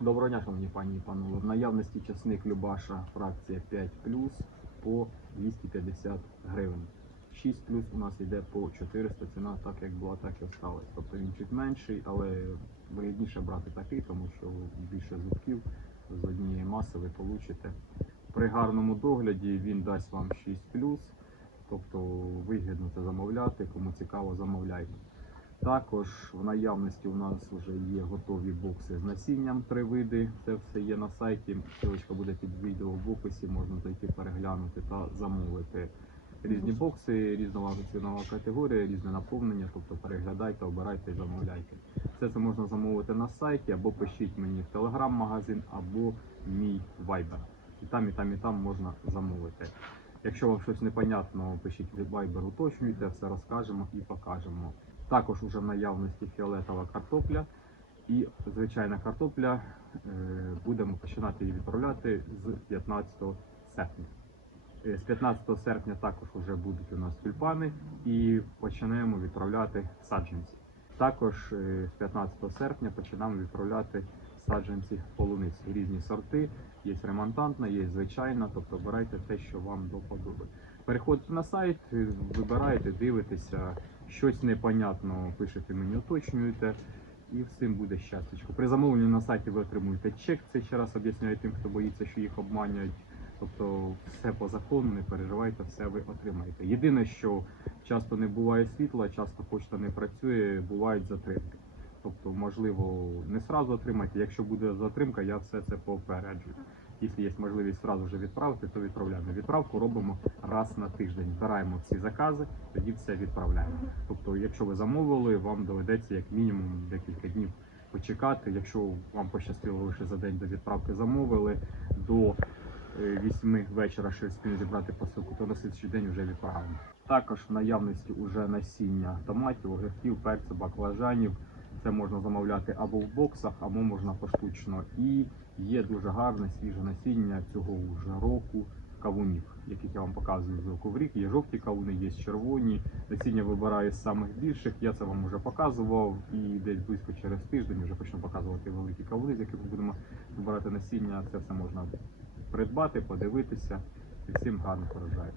Доброго дня, шановні пані і панове. В наявності часник Любаша, фракція 5 по 250 гривень. 6 у нас йде по 400, ціна так як була, так і осталась. Тобто він чуть менший, але вигідніше брати такий, тому що більше зубків з однієї маси ви получите. При гарному догляді він дасть вам 6 тобто вигідно це замовляти, кому цікаво, замовляйте. Також в наявності у нас вже є готові бокси з насінням три види. Це все є на сайті. Ссылочка буде під відео в описі, можна зайти переглянути та замовити. Різні бокси, різного цінова категорія, різне наповнення, тобто переглядайте, обирайте і замовляйте. Все це можна замовити на сайті або пишіть мені в телеграм-магазин, або мій вайбер. І там, і там, і там можна замовити. Якщо вам щось непонятно, пишіть в Viber, уточнюйте, все розкажемо і покажемо. Також уже в наявності фіолетова картопля і звичайна картопля. Е, Будемо починати її відправляти з 15 серпня. Е, З 15 серпня також вже будуть у нас тюльпани і почнемо відправляти саджанці. Також е, з 15 серпня починаємо відправляти саджанці полуниці. Різні сорти, є ремонтантна, є звичайна, тобто обирайте те, що вам до подоби. Переходите на сайт, вибираєте, дивитеся, щось непонятно, пишете мені, уточнюєте. І всім буде щастячко. При замовленні на сайті ви отримуєте чек. Це ще раз об'ясняю тим, хто боїться, що їх обманюють. Тобто все по закону, не переживайте, все ви отримаєте. Єдине, що часто не буває світла, часто почта не працює, бувають затримки. Тобто, можливо, не сразу отримаєте. Якщо буде затримка, я все це попереджу. Якщо є можливість сразу вже відправити, то відправляємо. Відправку робимо раз на тиждень. Збираємо всі закази, тоді все відправляємо. Тобто, якщо ви замовили, вам доведеться як мінімум декілька днів почекати. Якщо вам пощастило лише за день до відправки замовили, до 8 вечора ще встигли зібрати посилку, то на слідчий день вже відправимо. Також в наявності уже насіння томатів, огірків, перцю, баклажанів. Це можна замовляти або в боксах, або можна поштучно. І є дуже гарне свіже насіння цього вже року кавунів, яких я вам показую з року в рік. Є жовті кавуни, є червоні. Насіння вибираю з самих більших. Я це вам вже показував. І десь близько через тиждень вже почну показувати великі кавуни, з яких будемо вибирати насіння. Це все можна придбати, подивитися. І всім гарних урожаїв.